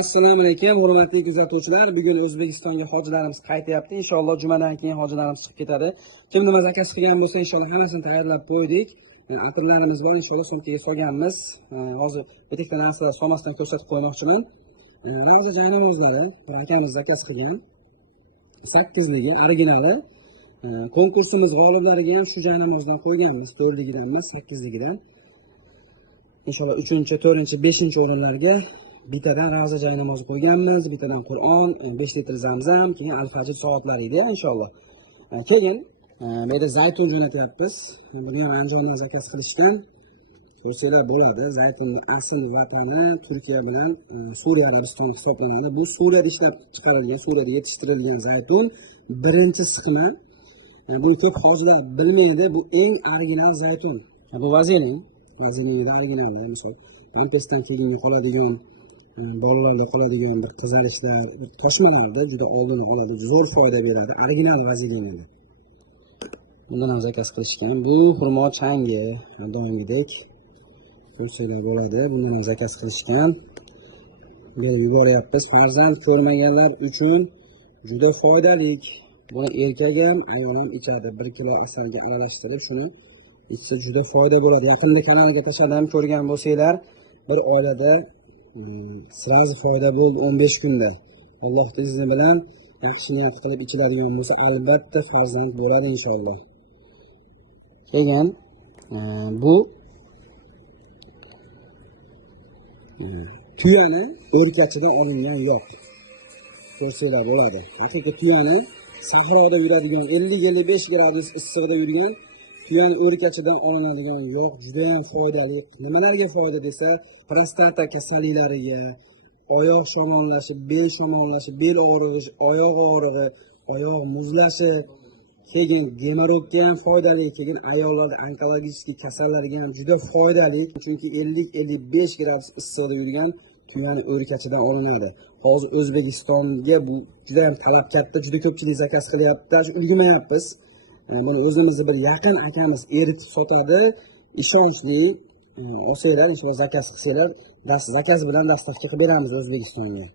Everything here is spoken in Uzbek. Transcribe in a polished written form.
Assalomu alaykum, hurmatli kuzatuvchilar. Bugun O'zbekistonga hojilarimiz qaytyapti. Inshaalloh jumadan keyin hojilarimiz chiqib ketadi. Kim nima zakaz qilgan bo'lsa, inshaalloh hammasini tayyorlab qo'ydik. Atirlarimiz bor, inshaalloh sumkaga solganmiz. Hozir bitta narsalar solmasdan ko'rsatib qo'ymoqchiman. Ravza jaynamozlari akamiz zakaz qilgan. 8ligi originali. Konkursimiz g'oliblariga ham shu jaynamozdan qo'yganmiz, 4ligidan emas, 8ligidan. Inshaalloh 3-chi, 4-chi, 5-chi o'rinlarga bittadan ravza joy namozi qo'yganmiz, bittadan Qur'on, 5 litr zamzam, keyin al-fajr soatlari edi inshaalloh. Keyin bu yerda zaytun jo'natyapmiz. Buni ham Andijondan zakaz qilishgan. Ko'rsanglar bo'ladi. Zaytunning asl vatani Turkiya bilan Suriya Arabistoni hisoblanadi. Bu Suriyada ishlab chiqarilgan, Suriyada yetishtirilgan zaytun birinchi siqma. Bu ko'p hojilar bilmaydi, bu eng original zaytun. Bu vazelin original, misol pampesdan keyin qoladigan, bolalarda qoladigan bir qizarishlar, bir toshmalarda juda oldini oladi, zo'r foyda beradi. Original vazelin edi. Bundan ham zakaz qilishgan. Bu xurmo changi, do'ngidek. Ko'rsanglar bo'ladi. Bundan ham zakaz qilishgan. Berib yuboryapmiz. Farzand ko'rmaganlar uchun juda foydali. Buni erkak ham, ayol ham ichadi. 1 kilo asalga aralashtirib shuni ichsa juda foyda bo'ladi. Yaqinda kanalga tashladim, ko'rgan bo'lsanglar, bir oilada sirazi foyda bo'ldi 15 kunda. Alloh izni bilan yaxshi niyat qilib ichiladigan bo'lsa, albatta farzand bo'ladi inshaalloh. Keyin bu tuyani o'rkachidan olingan yo'q. Ko'rsanglar bo'ladi. Haqiqiy tuyani sahroda yuradigan 50-55 gradus issiqda yurgan tuyani o'rkachidan olinadigan yo'q, juda ham foydali. Nimalarga foyda desa, prostata kasalliklariga, oyoq shamollashi, bel shamollashi, bel og'rig'i, oyoq og'rig'i, oyoq muzlashi, keyin gemorrojga ham foydali, keyin ayollarda onkologik kasallarga ham juda foydali. Chunki 50-55 gradus issiqda yurgan tuyani o'rkachidan olinadi. Hozir O'zbekistonga bu juda ham talab katta, juda ko'pchilik zakaz qilyapti. Ulgurmayapmiz. Buni o'zimizni bir yaqin akamiz eritib sotadi. Ishonchli. Olsanglar, inshaalloh zakaz qilsanglar, zakaz bilan dastavka qilib beramiz O'zbekistonga.